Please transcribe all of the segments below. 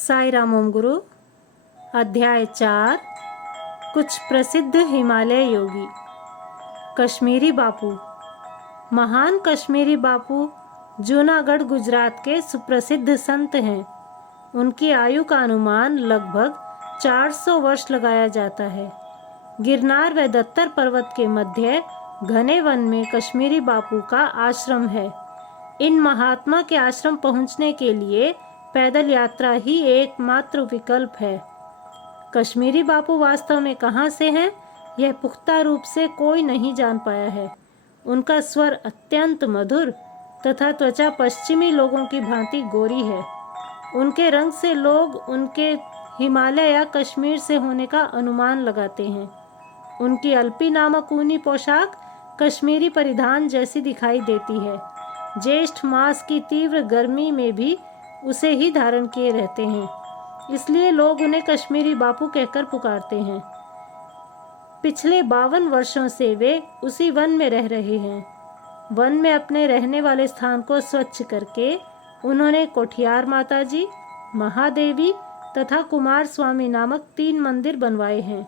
साई राम ओम गुरु। अध्याय 4। कुछ प्रसिद्ध हिमालय योगी। कश्मीरी बापू। महान कश्मीरी बापू जूनागढ़ गुजरात के सुप्रसिद्ध संत हैं। उनकी आयु का अनुमान लगभग 400 वर्ष लगाया जाता है। गिरनार व दत्तर पर्वत के मध्य घने वन में कश्मीरी बापू का आश्रम है। इन महात्मा के आश्रम पहुंचने के लिए पैदल यात्रा ही एकमात्र विकल्प है। कश्मीरी बापू वास्तव में कहाँ से हैं, यह पुख्ता रूप से कोई नहीं जान पाया है। उनका स्वर अत्यंत मधुर तथा त्वचा पश्चिमी लोगों की भांति गोरी है। उनके रंग से लोग उनके हिमालय या कश्मीर से होने का अनुमान लगाते हैं। उनकी अल्पी नामक ऊनी पोशाक कश्मीरी परिधान जैसी दिखाई देती है। ज्येष्ठ मास की तीव्र गर्मी में भी उसे ही धारण किए रहते हैं, इसलिए लोग उन्हें कश्मीरी बापू कहकर पुकारते हैं। पिछले 52 वर्षों से वे उसी वन में रह रहे हैं। वन में अपने रहने वाले स्थान को स्वच्छ करके उन्होंने कोठियार माताजी, महादेवी तथा कुमार स्वामी नामक 3 मंदिर बनवाए हैं।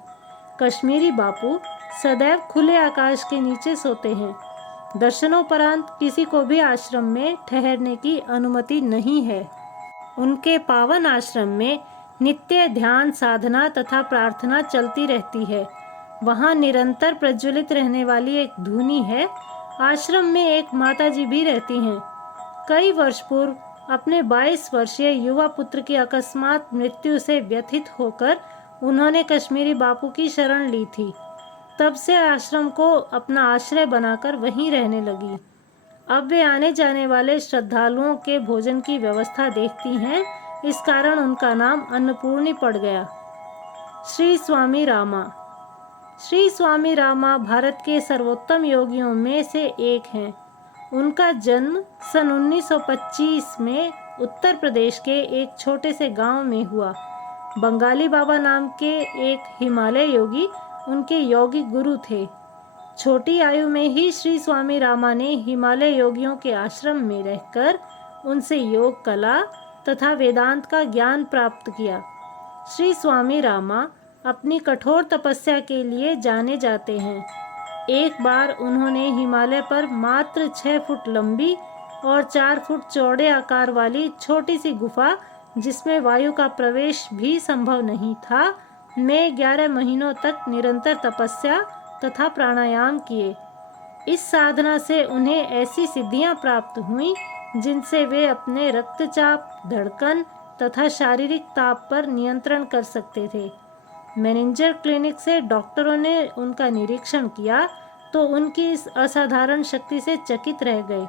कश्मीरी बापू सदैव खुले आकाश के नीचे सोते हैं। दर्शनोपरांत किसी को भी आश्रम में ठहरने की अनुमति नहीं है। उनके पावन आश्रम में नित्य ध्यान, साधना तथा प्रार्थना चलती रहती है। वहाँ निरंतर प्रज्वलित रहने वाली एक धूनी है। आश्रम में एक माताजी भी रहती हैं। कई वर्ष पूर्व अपने 22 वर्षीय युवा पुत्र की अकस्मात मृत्यु से व्यथित होकर उन्होंने कश्मीरी बापू की शरण ली थी। तब से आश्रम को अपना आश्रय बनाकर वहीं रहने लगी। अब वे आने जाने वाले श्रद्धालुओं के भोजन की व्यवस्था देखती हैं। इस कारण उनका नाम अन्नपूर्णी पड़ गया। श्री स्वामी रामा। श्री स्वामी रामा भारत के सर्वोत्तम योगियों में से एक हैं। उनका जन्म सन 1925 में उत्तर प्रदेश के एक छोटे से गांव में हुआ। बंगाली बाबा नाम के एक हिमालय योगी उनके योगी गुरु थे। छोटी आयु में ही श्री स्वामी रामा ने हिमालय योगियों के आश्रम में रहकर उनसे योग कला तथा वेदांत का ज्ञान प्राप्त किया। श्री स्वामी रामा अपनी कठोर तपस्या के लिए जाने जाते हैं। एक बार उन्होंने हिमालय पर मात्र 6 फुट लंबी और 4 फुट चौड़े आकार वाली छोटी सी गुफा, जिसमें वायु का प्रवेश भी संभव नहीं था, में 11 महीनों तक निरंतर तपस्या तथा प्राणायाम किए। इस साधना से उन्हें ऐसी सिद्धियां प्राप्त हुईं जिनसे वे अपने रक्तचाप, धड़कन तथा शारीरिक ताप पर नियंत्रण कर सकते थे। मैनेजर क्लिनिक से डॉक्टरों ने उनका निरीक्षण किया तो उनकी इस असाधारण शक्ति से चकित रह गए।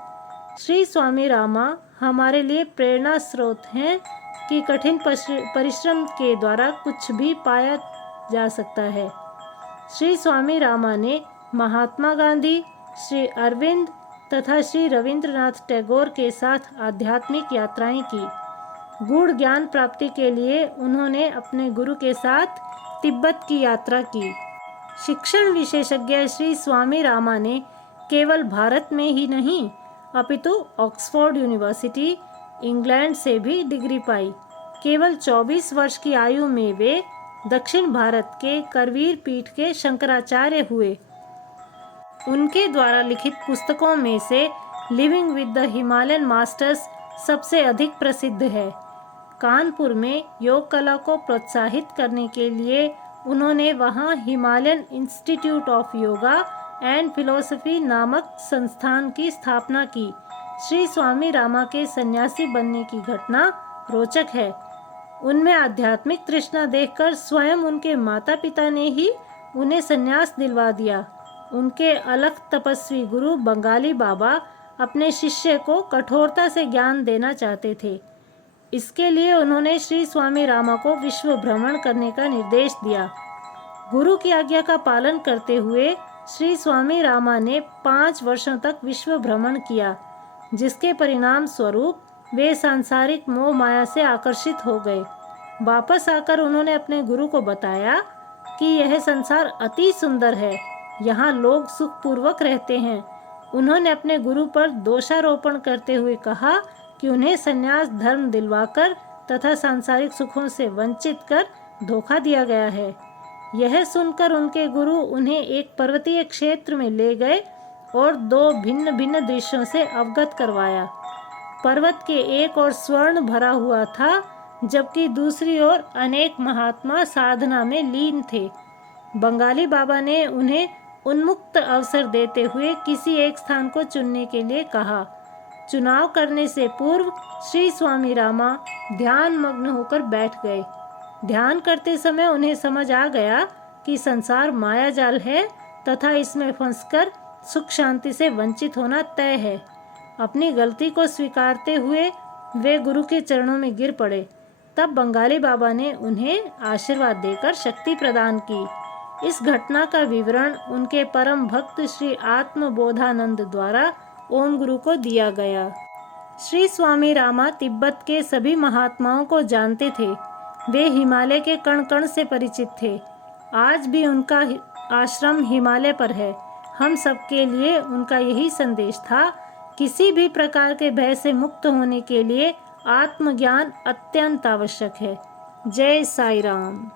श्री स्वामी रामा हमारे लिए प्रेरणा स्रोत हैं कि कठिन परिश्रम के द्वारा कुछ भी पाया जा सकता है। श्री स्वामी रामा ने महात्मा गांधी, श्री अरविंद तथा श्री रविंद्रनाथ टैगोर के साथ आध्यात्मिक यात्राएं की। गूढ़ ज्ञान प्राप्ति के लिए उन्होंने अपने गुरु के साथ तिब्बत की यात्रा की। शिक्षण विशेषज्ञ श्री स्वामी रामा ने केवल भारत में ही नहीं अपितु ऑक्सफोर्ड यूनिवर्सिटी, इंग्लैंड से भी डिग्री पाई। केवल 24 वर्ष की आयु में वे दक्षिण भारत के करवीर पीठ के शंकराचार्य हुए। उनके द्वारा लिखित पुस्तकों में से living with the Himalayan masters सबसे अधिक प्रसिद्ध है। कानपुर में योग कला को प्रोत्साहित करने के लिए उन्होंने वहां Himalayan institute of yoga and philosophy नामक संस्थान की स्थापना की। श्री स्वामी रामा के सन्यासी बनने की घटना रोचक है। उनमें आध्यात्मिक तृष्णा देखकर स्वयं उनके माता पिता ने ही उन्हें सन्यास दिलवा दिया। उनके अलख तपस्वी गुरु बंगाली बाबा अपने शिष्य को कठोरता से ज्ञान देना चाहते थे। इसके लिए उन्होंने श्री स्वामी रामा को विश्व भ्रमण करने का निर्देश दिया। गुरु की आज्ञा का पालन करते हुए श्री स्वामी रामा ने 5 वर्षों तक विश्व भ्रमण किया, जिसके परिणाम स्वरूप वे सांसारिक मोह माया से आकर्षित हो गए। वापस आकर उन्होंने अपने गुरु को बताया कि यह संसार अति सुंदर है, यहाँ लोग सुखपूर्वक रहते हैं। उन्होंने अपने गुरु पर दोषारोपण करते हुए कहा कि उन्हें संन्यास धर्म दिलवाकर तथा सांसारिक सुखों से वंचित कर धोखा दिया गया है। यह सुनकर उनके गुरु उन्हें एक पर्वतीय क्षेत्र में ले गए और 2 भिन्न भिन्न दृश्यों से अवगत करवाया। पर्वत के एक ओर स्वर्ण भरा हुआ था, जबकि दूसरी ओर अनेक महात्मा साधना में लीन थे। बंगाली बाबा ने उन्हें उन्मुक्त अवसर देते हुए किसी एक स्थान को चुनने के लिए कहा। चुनाव करने से पूर्व श्री स्वामी रामा ध्यान मग्न होकर बैठ गए। ध्यान करते समय उन्हें समझ आ गया कि संसार मायाजाल है तथा इसमें फंसकर सुख शांति से वंचित होना तय है। अपनी गलती को स्वीकारते हुए वे गुरु के चरणों में गिर पड़े। तब बंगाली बाबा ने उन्हें आशीर्वाद देकर शक्ति प्रदान की। इस घटना का विवरण उनके परम भक्त श्री आत्मबोधानंद द्वारा ओम गुरु को दिया गया। श्री स्वामी रामा तिब्बत के सभी महात्माओं को जानते थे। वे हिमालय के कण कण से परिचित थे। आज भी उनका आश्रम हिमालय पर है। हम सबके लिए उनका यही संदेश था। किसी भी प्रकार के भय से मुक्त होने के लिए आत्मज्ञान अत्यंत आवश्यक है। जय साई राम।